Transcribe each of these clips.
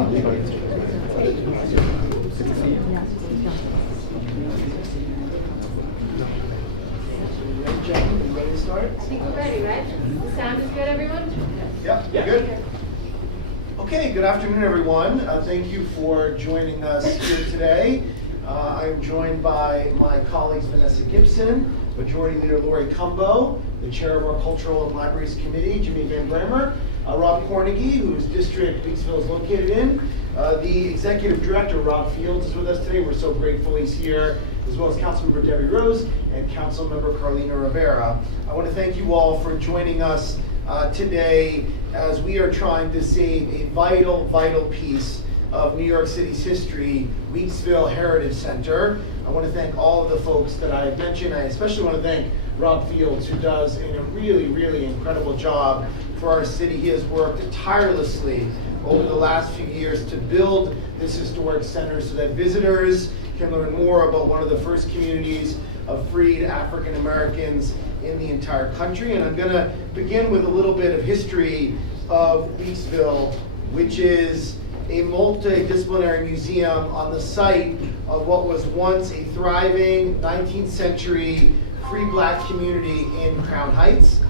Ready to start? I think we're ready, right? The sound is good, everyone? Yep, good. Okay, good afternoon, everyone. Thank you for joining us here today. I'm joined by my colleagues Vanessa Gibson, Majority Leader Lori Cumbo, the Chair of our Cultural and Libraries Committee, Jimmy Van Bramer, Rob Cornegie, whose district Weeksville is located in. The Executive Director, Rob Fields, is with us today. We're so grateful he's here, as well as Councilmember Debbie Rose and Councilmember Carlina Rivera. I want to thank you all for joining us today as we are trying to save a vital, vital piece of New York City's history, Weeksville Heritage Center. I want to thank all of the folks that I mentioned. I especially want to thank Rob Fields, who does a really, really incredible job for our city. He has worked tirelessly over the last few years to build this historic center so that visitors can learn more about one of the first communities of freed African Americans in the entire country. And I'm going to begin with a little bit of history of Weeksville, which is a multidisciplinary museum on the site of what was once a thriving 19th century free black community in Crown Heights.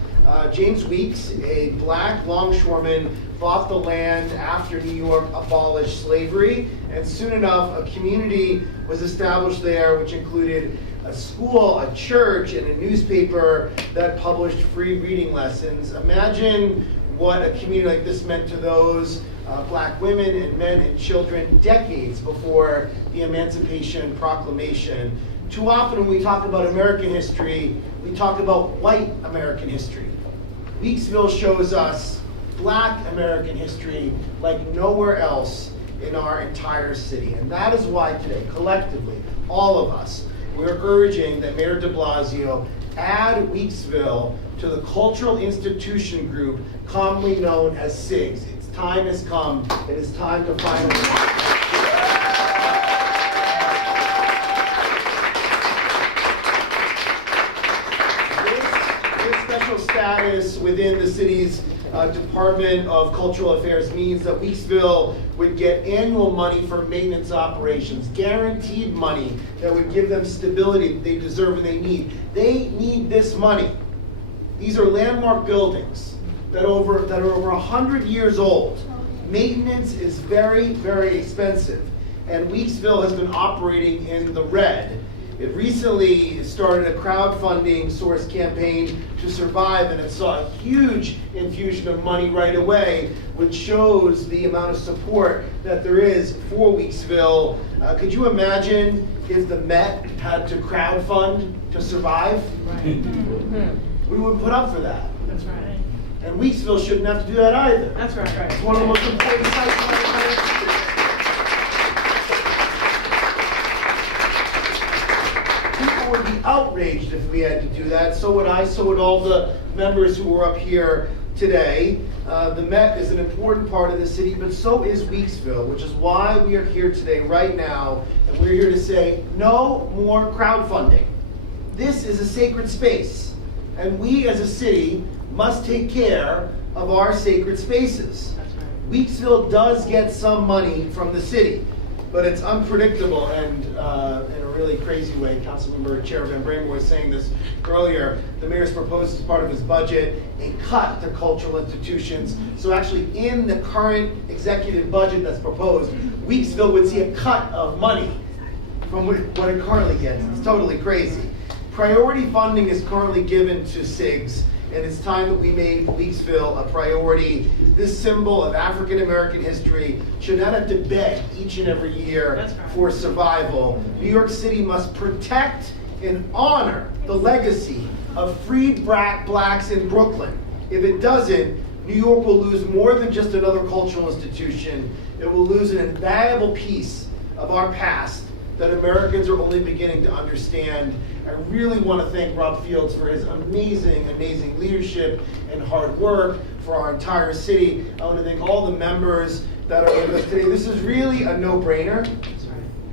James Weeks, a black longshoreman, bought the land after New York abolished slavery, and soon enough a community was established there which included a school, a church, and a newspaper that published free reading lessons. Imagine what a community like this meant to those black women and men and children decades before the Emancipation Proclamation. Too often when we talk about American history, we talk about white American history. Weeksville shows us black American history like nowhere else in our entire city. And that is why today, collectively, all of us, we're urging that Mayor de Blasio add Weeksville to the cultural institution group commonly known as C.I.G. Its time has come. It is time to finally... status within the city's Department of Cultural Affairs means that Weeksville would get annual money for maintenance operations, guaranteed money that would give them stability that they deserve and they need. They need this money. These are landmark buildings that are over 100 years old. Maintenance is very, very expensive, and Weeksville has been operating in the red. It recently started a crowdfunding source campaign to survive, and it saw a huge infusion of money right away, which shows the amount of support that there is for Weeksville. Could you imagine if the Met had to crowdfund to survive? Right. We wouldn't put up for that. That's right. And Weeksville shouldn't have to do that either. That's right. Right. It's one of the most important sites in the country. Would be outraged if we had to do that. So would I, so would all the members who were up here today. The Met is an important part of the city, but so is Weeksville, which is why we are here today, right now, and we're here to say no more crowdfunding. This is a sacred space, and we as a city must take care of our sacred spaces. That's right. Weeksville does get some money from the city, but it's unpredictable and in a really crazy way. Councilmember Chair Van Bramer was saying this earlier. The mayor's proposed as part of his budget a cut to cultural institutions. So actually in the current executive budget that's proposed, Weeksville would see a cut of money from what it currently gets. It's totally crazy. Priority funding is currently given to C.I.G.s, and it's time that we made Weeksville a priority. This symbol of African American history should not have to beg each and every year for survival. New York City must protect and honor the legacy of freed blacks in Brooklyn. If it doesn't, New York will lose more than just another cultural institution. It will lose an invaluable piece of our past that Americans are only beginning to understand. I really want to thank Rob Fields for his amazing, amazing leadership and hard work for our entire city. I want to thank all the members that are with us today. This is really a no-brainer.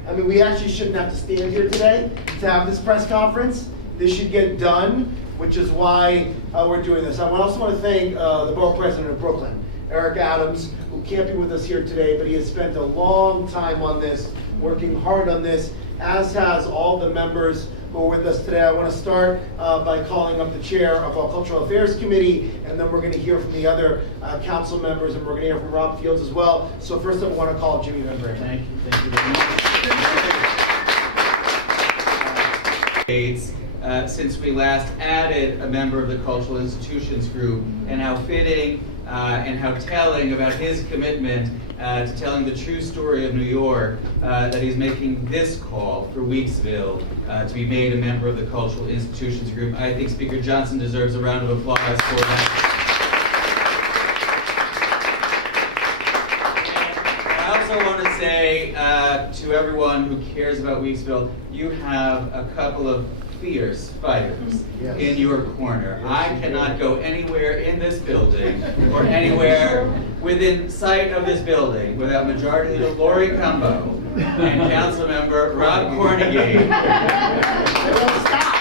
I mean, we actually shouldn't have to stand here today to have this press conference. This should get done, which is why we're doing this. I also want to thank the borough president of Brooklyn, Eric Adams, who can't be with us here today, but he has spent a long time on this, working hard on this, as has all the members who are with us today. I want to start by calling up the chair of our Cultural Affairs Committee, and then we're going to hear from the other council members, and we're going to hear from Rob Fields as well. So first up, I want to call up Jimmy Van Bramer. Thank you very much. Since we last added a member of the Cultural Institutions Group, and how fitting and how telling about his commitment to telling the true story of New York, that he's making this call for Weeksville to be made a member of the Cultural Institutions Group. I think Speaker Johnson deserves a round of applause for that. I also want to say to everyone who cares about Weeksville, you have a couple of fierce fighters in your corner. I cannot go anywhere in this building or anywhere within sight of this building without Majority Leader Lori Cumbo and Councilmember Rob Cornegay. They won't stop.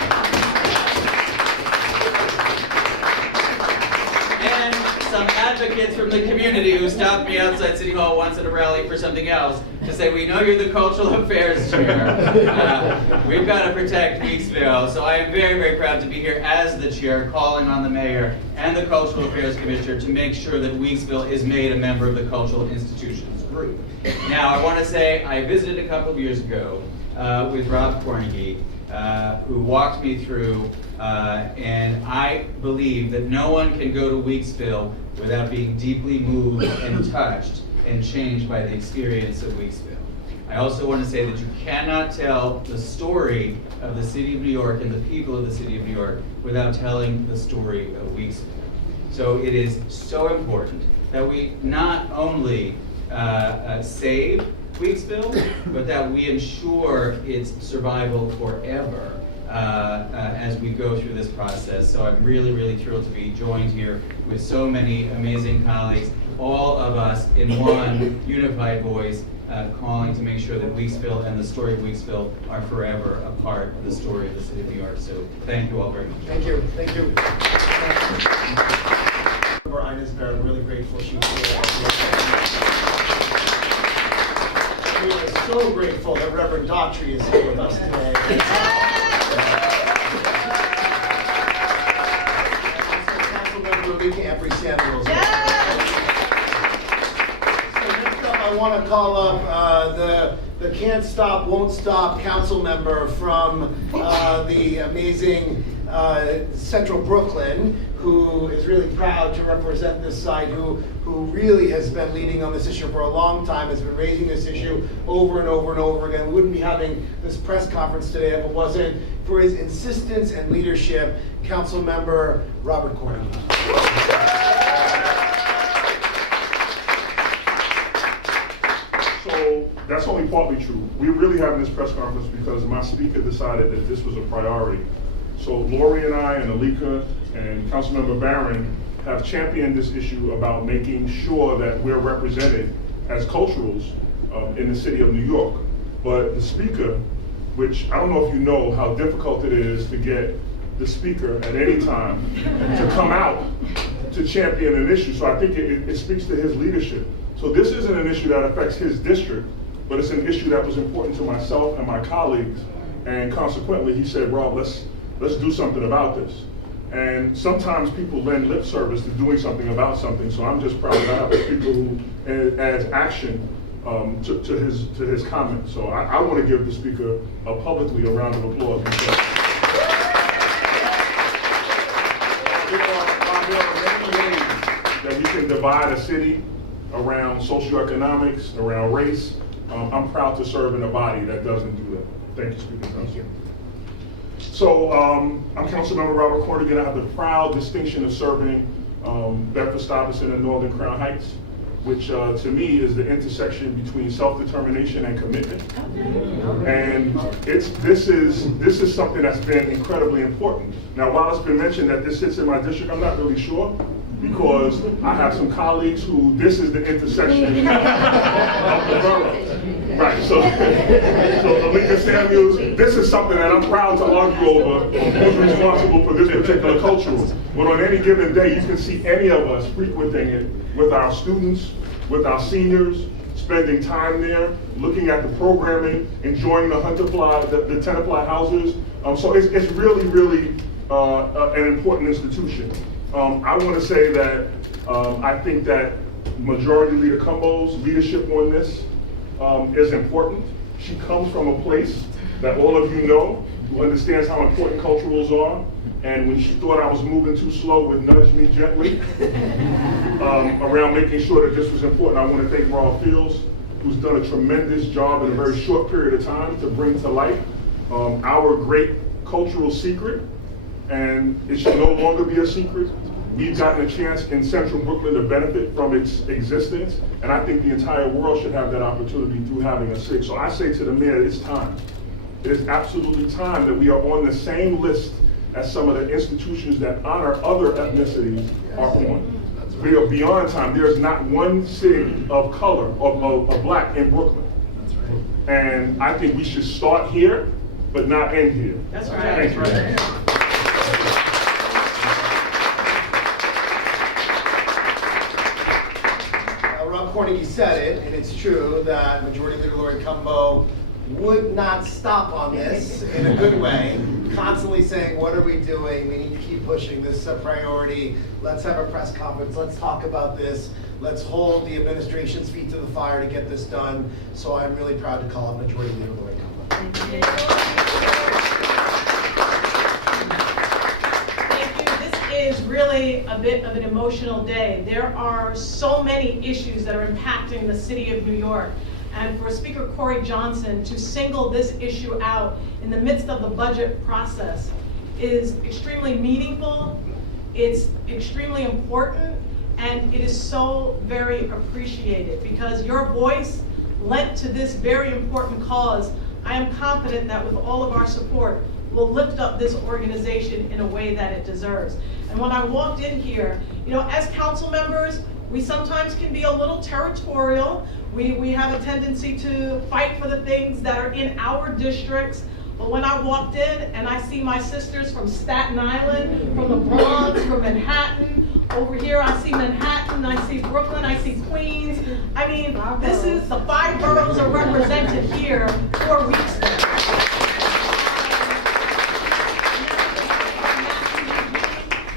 And some advocates from the community who stopped me outside City Hall once at a rally for something else to say, we know you're the Cultural Affairs Chair. We've got to protect Weeksville. So I am very, very proud to be here as the chair, calling on the mayor and the Cultural Affairs Commissioner to make sure that Weeksville is made a member of the Cultural Institutions Group. Now, I want to say I visited a couple of years ago with Rob Cornegay, who walked me through, and I believe that no one can go to Weeksville without being deeply moved and touched and changed by the experience of Weeksville. I also want to say that you cannot tell the story of the City of New York and the people of the City of New York without telling the story of Weeksville. So it is so important that we not only save Weeksville, but that we ensure its survival forever as we go through this process. So I'm really, really thrilled to be joined here with so many amazing colleagues, all of us in one unified voice, calling to make sure that Weeksville and the story of Weeksville are forever a part of the story of the City of New York. So thank you all very much. Thank you. Thank you. Ines Bear, I'm really grateful she was here. We are so grateful that Reverend Daughtry is here with us today. Councilmember Avery Samuels. I want to call up the Can't Stop, Won't Stop council member from the amazing Central Brooklyn, who is really proud to represent this side, who really has been leading on this issue for a long time, has been raising this issue over and over and over again. We wouldn't be having this press conference today if it wasn't for his insistence and leadership, council member Robert Cornegay. So that's only partly true. We're really having this press conference because my speaker decided that this was a priority. So Lori and I and Alika and Councilmember Barron have championed this issue about making sure that we're represented as culturals in the city of New York. But the speaker, which I don't know if you know how difficult it is to get the speaker at any time to come out to champion an issue. So I think it speaks to his leadership. So this isn't an issue that affects his district, but it's an issue that was important to myself and my colleagues. And consequently, he said, Rob, let's do something about this. And sometimes people lend lip service to doing something about something. So I'm just proud that I have a speaker who adds action to his comments. So I want to give the speaker publicly a round of applause. There are many ways that we can divide a city around socioeconomics, around race. I'm proud to serve in a body that doesn't do that. Thank you, Speaker. Thank you. So I'm Councilmember Robert Cornegay. I have the proud distinction of serving Bedford-Stuyvesant and Northern Crown Heights, which to me is the intersection between self-determination and commitment. And this is something that's been incredibly important. Now, while it's been mentioned that this sits in my district, I'm not really sure, because I have some colleagues who this is the intersection of the borough. Right, so Alika Samuels, this is something that I'm proud to argue over who's responsible for this particular cultural. But on any given day, you can see any of us frequenting it with our students, with our seniors, spending time there, looking at the programming, enjoying the the tenderfly houses. So it's really, really an important institution. I want to say that I think that Majority Leader Cumbo's leadership on this is important. She comes from a place that all of you know, who understands how important culturals are. And when she thought I was moving too slow, would nudge me gently around making sure that this was important. I want to thank Rob Fields, who's done a tremendous job in a very short period of time to bring to light our great cultural secret. And it should no longer be a secret. We've gotten a chance in Central Brooklyn to benefit from its existence, and I think the entire world should have that opportunity through having a SIG. So I say to the mayor, it's time. It is absolutely time that we are on the same list as some of the institutions that honor other ethnicities are on. We are beyond time. There's not one SIG of color, of black in Brooklyn. And I think we should start here, but not end here. That's right. Thank you. Rob Cornegy said it, and it's true that Majority Leader Lori Cumbo would not stop on this in a good way, constantly saying, what are we doing? We need to keep pushing this is a priority. Let's have a press conference. Let's talk about this. Let's hold the administration's feet to the fire to get this done. So I'm really proud to call on Majority Leader Lori Cumbo. Thank you. This is really a bit of an emotional day. There are so many issues that are impacting the city of New York. And for Speaker Corey Johnson to single this issue out in the midst of the budget process is extremely meaningful, it's extremely important, and it is so very appreciated because your voice lent to this very important cause. I am confident that with all of our support, we'll lift up this organization in a way that it deserves. And when I walked in here, as council members, we sometimes can be a little territorial. We have a tendency to fight for the things that are in our districts. But when I walked in and I see my sisters from Staten Island, from the Bronx, from Manhattan, over here I see Manhattan, I see Brooklyn, I see Queens. I mean, this is, the 5 boroughs are represented here for Weeksville.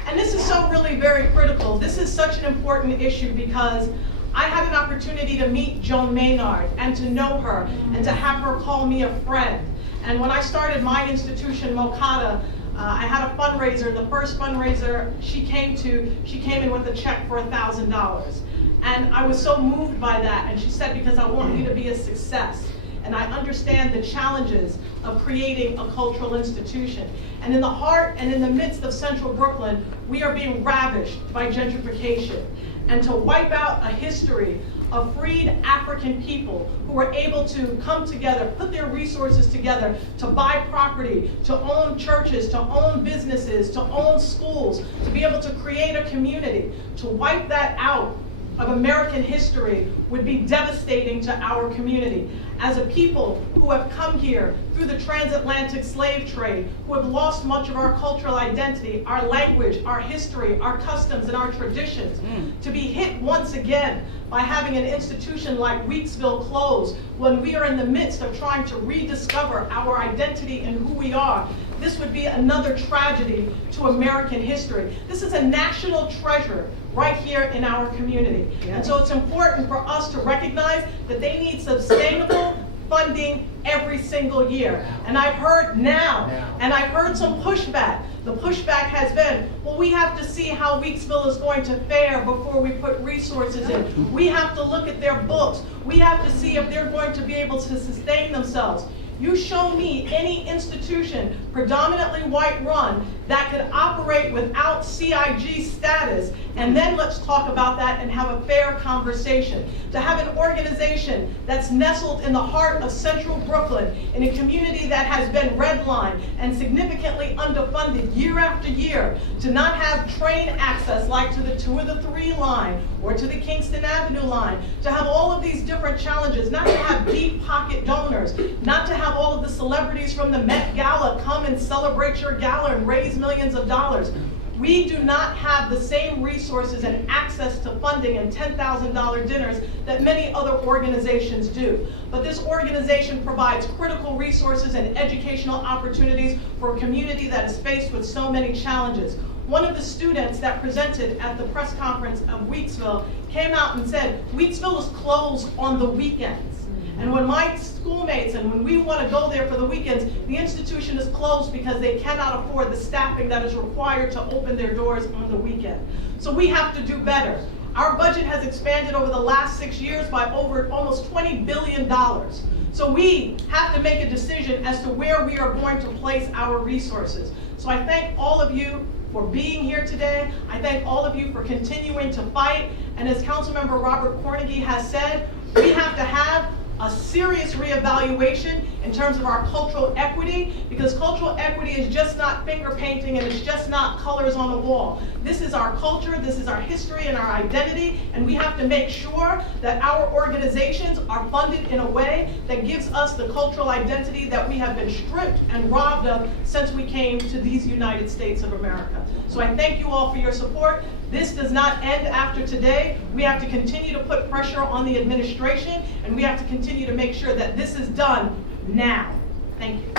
And this is so really very critical. This is such an important issue because I had an opportunity to meet Joan Maynard and to know her and to have her call me a friend. And when I started my institution, Mokata, I had a fundraiser. The first fundraiser she came in with a check for $1,000. And I was so moved by that. And she said, because I want you to be a success. And I understand the challenges of creating a cultural institution. And in the heart and in the midst of Central Brooklyn, we are being ravished by gentrification. And to wipe out a history of freed African people who were able to come together, put their resources together to buy property, to own churches, to own businesses, to own schools, to be able to create a community, to wipe that out of American history would be devastating to our community. As a people who have come here through the transatlantic slave trade, who have lost much of our cultural identity, our language, our history, our customs, and our traditions, to be hit once again by having an institution like Weeksville close when we are in the midst of trying to rediscover our identity and who we are, this would be another tragedy to American history. This is a national treasure right here in our community. Yes. And so it's important for us to recognize that they need sustainable funding every single year. And I've heard now, and I've heard some pushback. The pushback has been, well, we have to see how Weeksville is going to fare before we put resources in. We have to look at their books. We have to see if they're going to be able to sustain themselves. You show me any institution, predominantly white run, that could operate without C.I.G status, and then let's talk about that and have a fair conversation. To have an organization that's nestled in the heart of Central Brooklyn, in a community that has been redlined and significantly underfunded year after year, to not have train access like to the 2 or the 3 line, or to the Kingston Avenue line, to have all of these different challenges, not to have deep pocket donors, not to have all of the celebrities from the Met Gala come and celebrate your gala and raise millions of dollars. We do not have the same resources and access to funding and $10,000 dinners that many other organizations do. But this organization provides critical resources and educational opportunities for a community that is faced with so many challenges. One of the students that presented at the press conference of Weeksville came out and said, Weeksville is closed on the weekends. And when my schoolmates and when we want to go there for the weekends, the institution is closed because they cannot afford the staffing that is required to open their doors on the weekend. So we have to do better. Our budget has expanded over the last 6 years by over almost $20 billion. So we have to make a decision as to where we are going to place our resources. So I thank all of you for being here today. I thank all of you for continuing to fight. And as Councilmember Robert Cornegy has said, we have to have a serious reevaluation in terms of our cultural equity, because cultural equity is just not finger painting and it's just not colors on the wall. This is our culture, this is our history and our identity, and we have to make sure that our organizations are funded in a way that gives us the cultural identity that we have been stripped and robbed of since we came to these United States of America. So I thank you all for your support. This does not end after today. We have to continue to put pressure on the administration, and we have to continue to make sure that this is done now. Thank you. And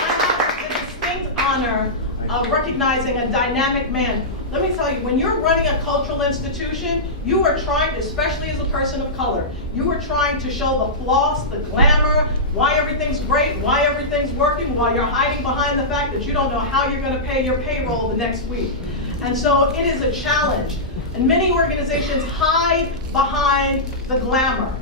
I have the distinct honor of recognizing a dynamic man. Let me tell you, when you're running a cultural institution, you are trying, especially as a person of color, you are trying to show the floss, the glamour, why everything's great, why everything's working, while you're hiding behind the fact that you don't know how you're going to pay your payroll the next week. And so it is a challenge. And many organizations hide behind the glamour.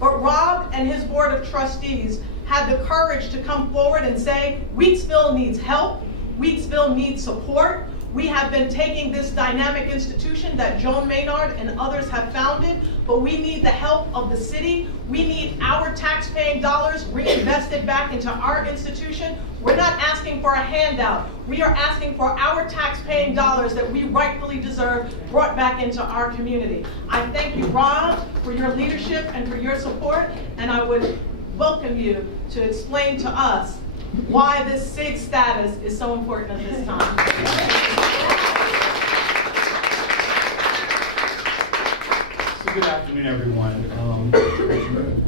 But Rob and his board of trustees had the courage to come forward and say, Weeksville needs help, Weeksville needs support. We have been taking this dynamic institution that Joan Maynard and others have founded, but we need the help of the city. We need our tax-paying dollars reinvested back into our institution. We're not asking for a handout. We are asking for our tax-paying dollars that we rightfully deserve brought back into our community. I thank you, Rob, for your leadership and for your support, and I would welcome you to explain to us why this C.I.G status is so important at this time. So good afternoon, everyone.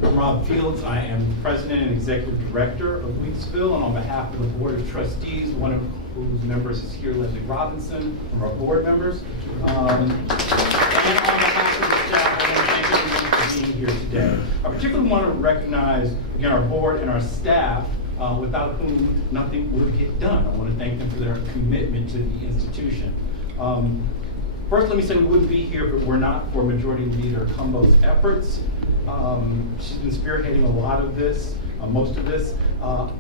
I'm Rob Fields. I am President and Executive Director of Weeksville, and on behalf of the Board of Trustees, one of whose members is here, Leslie Robinson, from our board members. And on behalf of the staff, I want to thank everyone for being here today. I particularly want to recognize, again, our board and our staff, without whom nothing would get done. I want to thank them for their commitment to the institution. First, let me say we wouldn't be here if it were not for Majority Leader Cumbo's efforts. She's been spearheading a lot of this, most of this.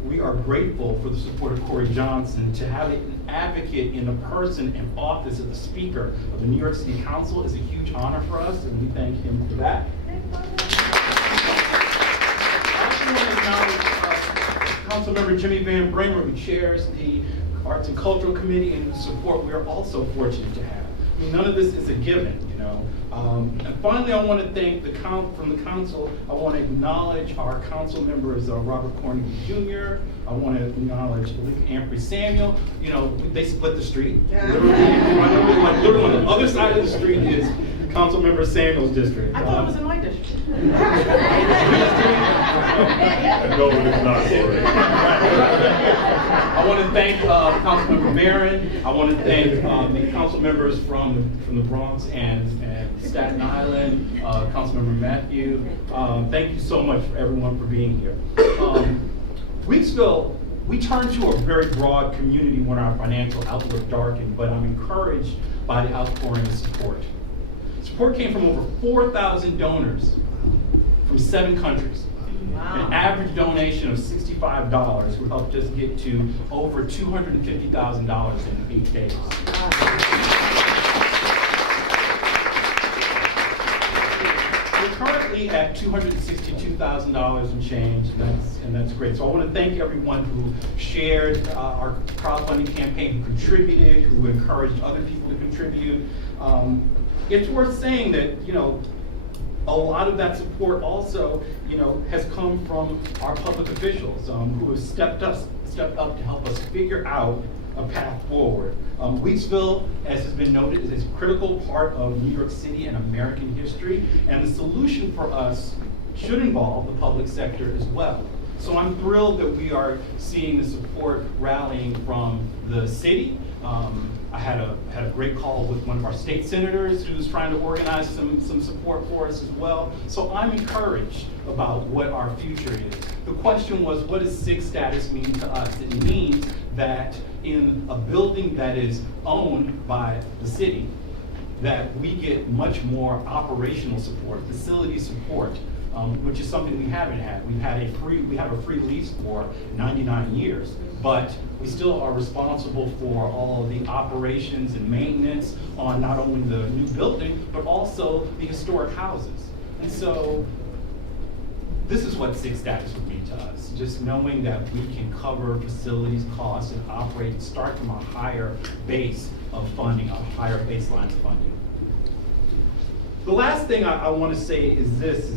We are grateful for the support of Corey Johnson. To have an advocate in the person and office of the Speaker of the New York City Council is a huge honor for us, and we thank him for that. I also want to acknowledge Councilmember Jimmy Van Bramer, who chairs the Arts and Cultural Committee, and whose support we are also fortunate to have. I mean, none of this is a given, you know. And finally, I want to thank from the council, I want to acknowledge our council members, Robert Cornegy Jr., I want to acknowledge Ampry Samuel. You know, they split the street. Literally on the other side of the street is Councilmember Samuel's district. I thought it was in my district. No, it is not, Corey. I want to thank Councilmember Barron. I want to thank the council members from the Bronx and Staten Island, Councilmember Matthew. Thank you so much for everyone for being here. Weeksville, we turn to a very broad community when our financial outlook darkened, but I'm encouraged by the outpouring of support. Support came from over 4,000 donors from 7 countries. Wow. An average donation of $65 who helped us get to over $250,000 in 8 days. We're currently at $262,000 and change, and that's great. So I want to thank everyone who shared our crowdfunding campaign, who contributed, who encouraged other people to contribute. It's worth saying that, you know, A lot of that support also, has come from our public officials who have stepped up to help us figure out a path forward. Weeksville, as has been noted, is a critical part of New York City and American history, and the solution for us should involve the public sector as well. So I'm thrilled that we are seeing the support rallying from the city. I had a great call with one of our state senators who's trying to organize some support for us as well. So I'm encouraged about what our future is. The question was, what does SIG status mean to us? It means that in a building that is owned by the city, that we get much more operational support, facility support, which is something we haven't had. We have a free lease for 99 years, but we still are responsible for all of the operations and maintenance on not only the new building, but also the historic houses. And so this is what SIG status would mean to us, just knowing that we can cover facilities costs and operate and start from a higher base of funding, a higher baseline of funding. The last thing I want to say is this,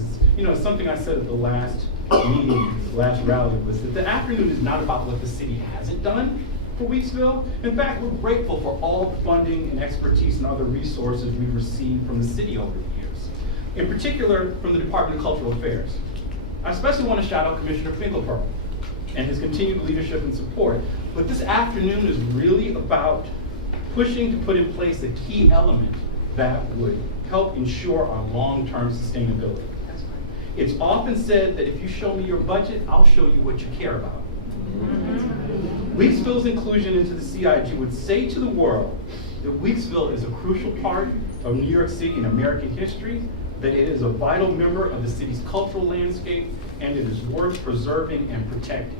something I said at the last meeting, the last rally, was that the afternoon is not about what the city hasn't done for Weeksville. In fact, we're grateful for all the funding and expertise and other resources we've received from the city over the years, in particular from the Department of Cultural Affairs. I especially want to shout out Commissioner Finkelberg and his continued leadership and support, but this afternoon is really about pushing to put in place a key element that would help ensure our long-term sustainability. It's often said that if you show me your budget, I'll show you what you care about. Weeksville's inclusion into the C.I.G. would say to the world that Weeksville is a crucial part of New York City and American history, that it is a vital member of the city's cultural landscape, and it is worth preserving and protecting.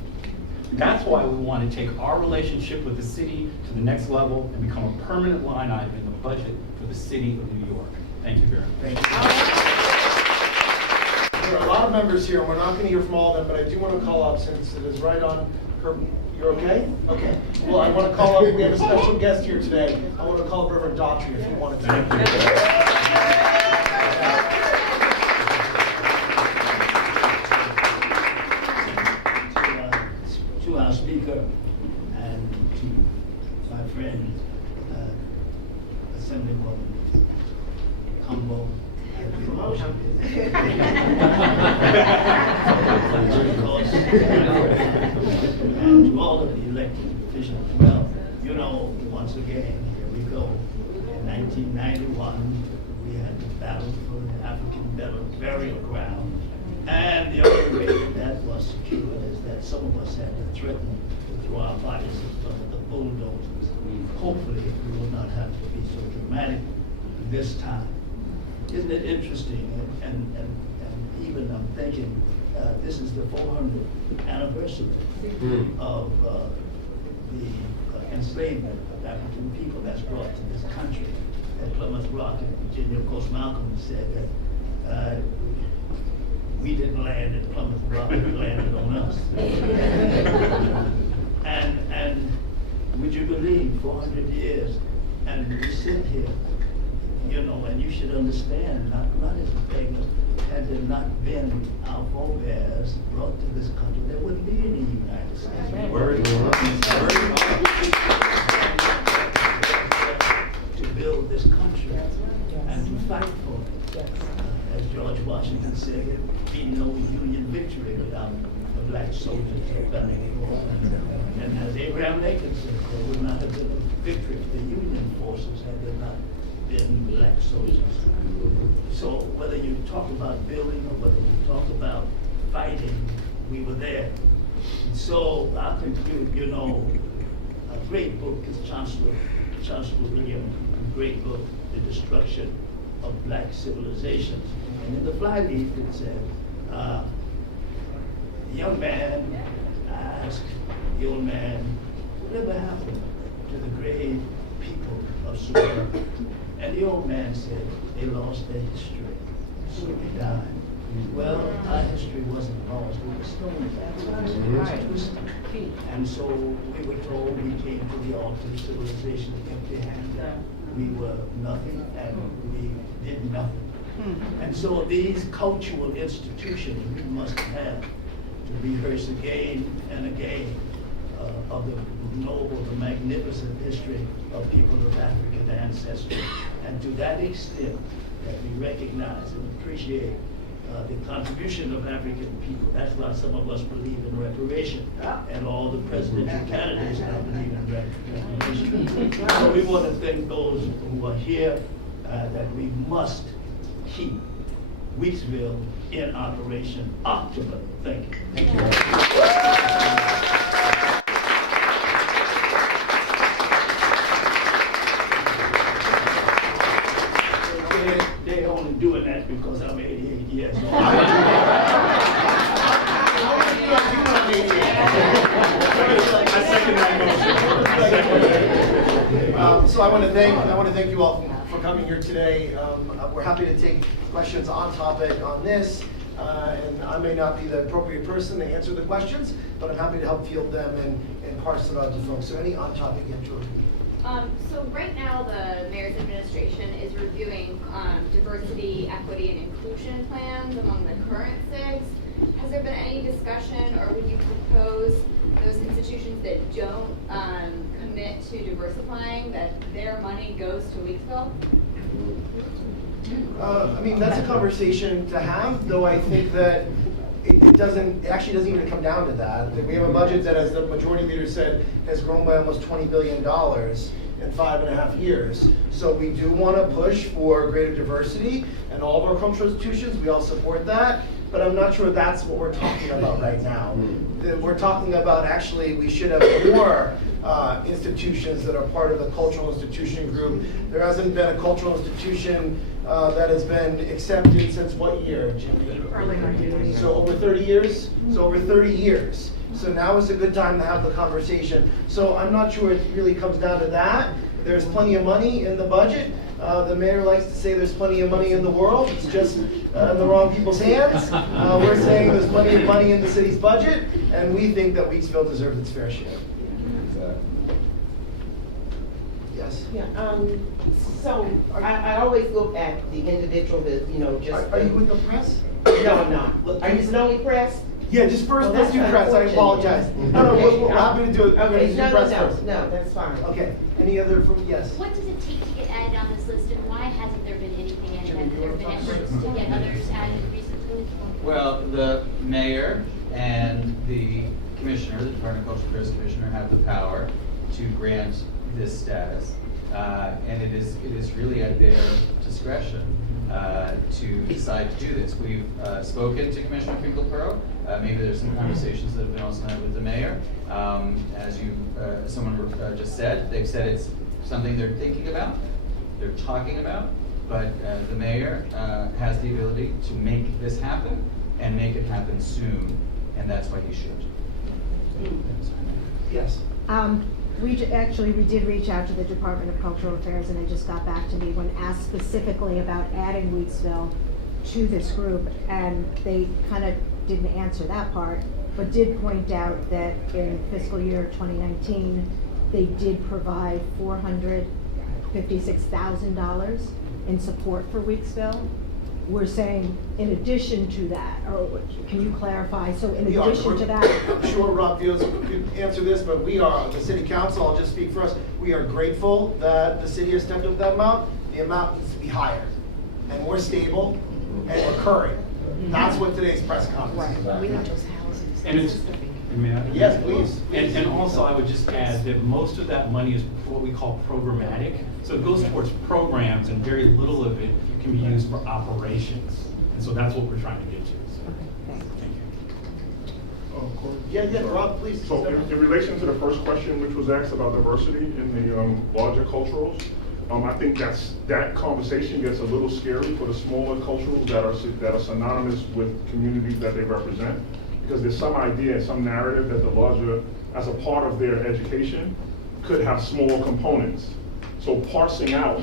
That's why we want to take our relationship with the city to the next level and become a permanent line item in the budget for the city of New York. Thank you very much. Thank you. There are a lot of members here, and we're not going to hear from all of them, but I do want to call up, since it is right on her. You're okay? Okay. Well, I want to call up, we have a special guest here today. I want to call up Reverend Daughtry, if you wanted to. Thank you. To our speaker and to my friend, Assemblywoman Combo. And to all of the elected officials. Well, once again, here we go. In 1991, we had the battle for the African burial ground. And the only way that was secured is that some of us had to threaten to throw our bodies in front of the bulldozers. Hopefully, we will not have to be so dramatic this time. Isn't it interesting? And even I'm thinking, this is the 400th anniversary of the enslavement of African people that's brought to this country at Plymouth Rock in Virginia. Of course, Malcolm said that we didn't land at Plymouth Rock, it landed on us. And would you believe 400 years, and we sit here, and you should understand, not as a beggar, had there not been our forebears brought to this country, there wouldn't be any United States. To build this country and to fight for it. As George Washington said, there'd be no Union victory without the black soldiers of the war. And as Abraham Lincoln said, there would not have been a victory for the Union forces had there not been black soldiers. So whether you talk about building or whether you talk about fighting, we were there. And so I'll conclude, a great book is Chancellor William, a great book, The Destruction of Black Civilizations. And in the flyleaf it said, the young man asked the old man, whatever happened to the great people of Sudan? And the old man said, they lost their history, so they died. Well, our history wasn't lost, it was stolen. It was twisted. And so we were told we came to the altar of civilization empty-handed. We were nothing and we did nothing. And so these cultural institutions we must have to rehearse again and again of the noble, the magnificent history of people of African ancestry. And to that extent that we recognize and appreciate the contribution of African people. That's why some of us believe in reparation, and all the presidential candidates now believe in reparation. So we want to thank those who are here, that we must keep Weeksville in operation optimally. Thank you. Thank you. They're only doing that because I'm 88 years old. I second that motion. So I want to thank you all for coming here today. We're happy to take questions on topic on this, and I may not be the appropriate person to answer the questions, but I'm happy to help field them and parse them out to folks. So any on topic, Jordan? So right now, the mayor's administration is reviewing diversity, equity, and inclusion plans among the current SIGs. Has there been any discussion, or would you propose those institutions that don't commit to diversifying, that their money goes to Weeksville? I mean, that's a conversation to have, though I think that it actually doesn't even come down to that. We have a budget that, as the majority leader said, has grown by almost $20 billion in 5.5 years. So we do want to push for greater diversity in all of our cultural institutions. We all support that, but I'm not sure that's what we're talking about right now. We're talking about actually we should have more institutions that are part of the cultural institution group. There hasn't been a cultural institution that has been accepted since what year, Jimmy? Early 1980s. So over 30 years? So over 30 years. So now is a good time to have the conversation. So I'm not sure it really comes down to that. There's plenty of money in the budget. The mayor likes to say there's plenty of money in the world. It's just in the wrong people's hands. We're saying there's plenty of money in the city's budget, and we think that Weeksville deserves its fair share. Yes? Yeah, so I always look at the individual that, just. Are you with the press? No, I'm not. Are you only pressed? Yeah, just first, Well, let's do that's press. I unfortunate. apologize. No, we're happy to do it. We're gonna Okay, do no, press first. no, that's fine. Okay, any other, yes? What does it take to get added on this list, and why hasn't there been anything added? Have there been efforts to get others added recently? Well, the mayor and the commissioner, the Department of Cultural Affairs Commissioner, have the power to grant this status. And it is really at their discretion to decide to do this. We've spoken to Commissioner Finkelpearl. Maybe there's some conversations that have been also had with the mayor. As someone just said, they've said it's something they're thinking about, they're talking about, but the mayor has the ability to make this happen and make it happen soon, and that's why he should. Yes. We did reach out to the Department of Cultural Affairs, and they just got back to me when asked specifically about adding Weeksville to this group, and they kind of didn't answer that part, but did point out that in fiscal year 2019, they did provide $456,000 in support for Weeksville. We're saying in addition to that, or can you clarify? So in addition to that. I'm sure Rob Fields could answer this, but we are, the city council, I'll just speak for us, we are grateful that the city has stepped up that amount. The amount needs to be higher and more stable and recurring. That's what today's press conference is about. And it's, may I? Yes, please. And also, I would just add that most of that money is what we call programmatic. So it goes towards programs, and very little of it can be used for operations. And so that's what we're trying to get to. So, thank you. Yeah, Rob, please. So in relation to the first question, which was asked about diversity in the larger culturals, I think that conversation gets a little scary for the smaller culturals that are synonymous with communities that they represent, because there's some idea, some narrative that the larger, as a part of their education, could have small components. So parsing out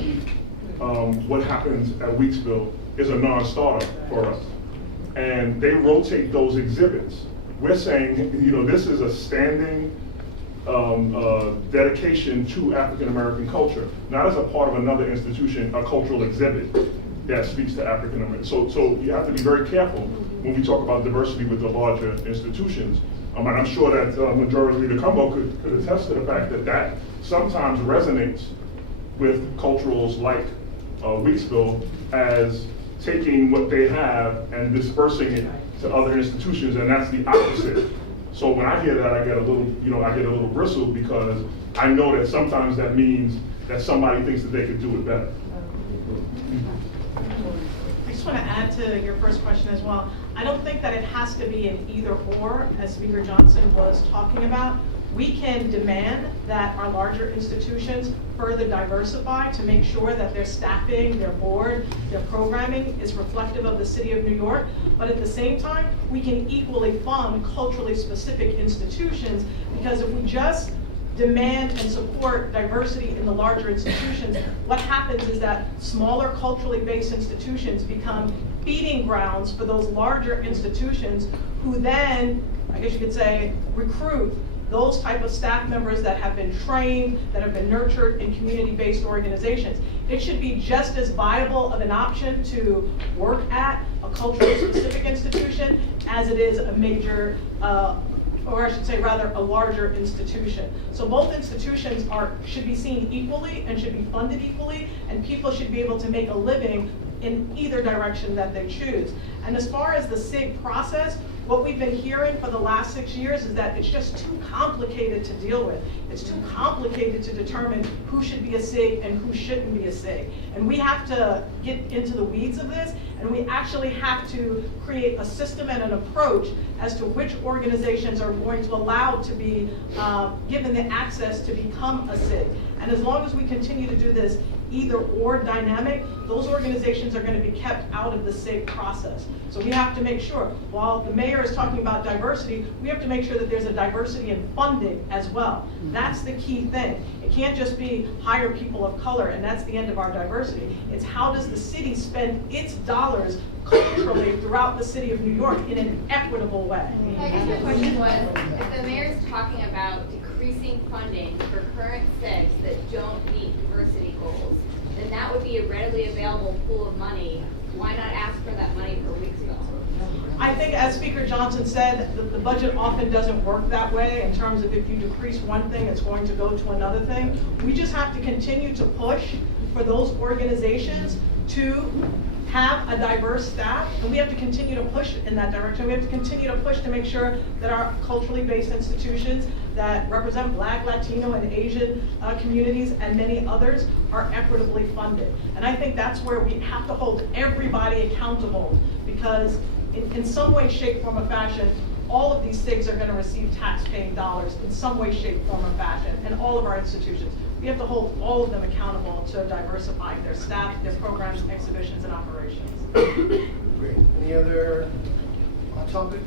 what happens at Weeksville is a non-starter for us. And they rotate those exhibits. We're saying, this is a standing dedication to African American culture, not as a part of another institution, a cultural exhibit. that speaks to African Americans. So you have to be very careful when we talk about diversity with the larger institutions. And I'm sure that Majority Leader Cumbo could attest to the fact that that sometimes resonates with culturals like Weeksville as taking what they have and dispersing it to other institutions, and that's the opposite. So when I hear that, I get a little bristle, because I know that sometimes that means that somebody thinks that they could do it better. I just want to add to your first question as well. I don't think that it has to be an either or, as Speaker Johnson was talking about. We can demand that our larger institutions further diversify to make sure that their staffing, their board, their programming is reflective of the city of New York. But at the same time, we can equally fund culturally specific institutions, because if we just demand and support diversity in the larger institutions, what happens is that smaller culturally based institutions become feeding grounds for those larger institutions, who then, I guess you could say, recruit those type of staff members that have been trained, that have been nurtured in community-based organizations. It should be just as viable of an option to work at a culturally specific institution as it is a major, or I should say rather, a larger institution. So both institutions should be seen equally and should be funded equally, and people should be able to make a living in either direction that they choose. And as far as the SIG process, what we've been hearing for the last 6 years is that it's just too complicated to deal with. It's too complicated to determine who should be a SIG and who shouldn't be a SIG. And we have to get into the weeds of this, and we actually have to create a system and an approach as to which organizations are going to allow to be given the access to become a SIG. And as long as we continue to do this either or dynamic, those organizations are going to be kept out of the SIG process. So we have to make sure, while the mayor is talking about diversity, we have to make sure that there's a diversity in funding as well. That's the key thing. It can't just be hire people of color and that's the end of our diversity. It's how does the city spend its dollars culturally throughout the city of New York in an equitable way. I guess the question was, if the mayor's talking about decreasing funding for current SIGs that don't meet diversity goals, then that would be a readily available pool of money. Why not ask for that money for Weeksville? I think, as Speaker Johnson said, the budget often doesn't work that way in terms of if you decrease one thing, it's going to go to another thing. We just have to continue to push for those organizations to have a diverse staff, and we have to continue to push in that direction. We have to continue to push to make sure that our culturally based institutions that represent Black, Latino, and Asian communities and many others are equitably funded. And I think that's where we have to hold everybody accountable, because in some way, shape, form, or fashion, all of these SIGs are going to receive tax-paying dollars in some way, shape, form, or fashion, and all of our institutions. We have to hold all of them accountable to diversifying their staff, their programs, exhibitions, and operations. Great. Any other topic?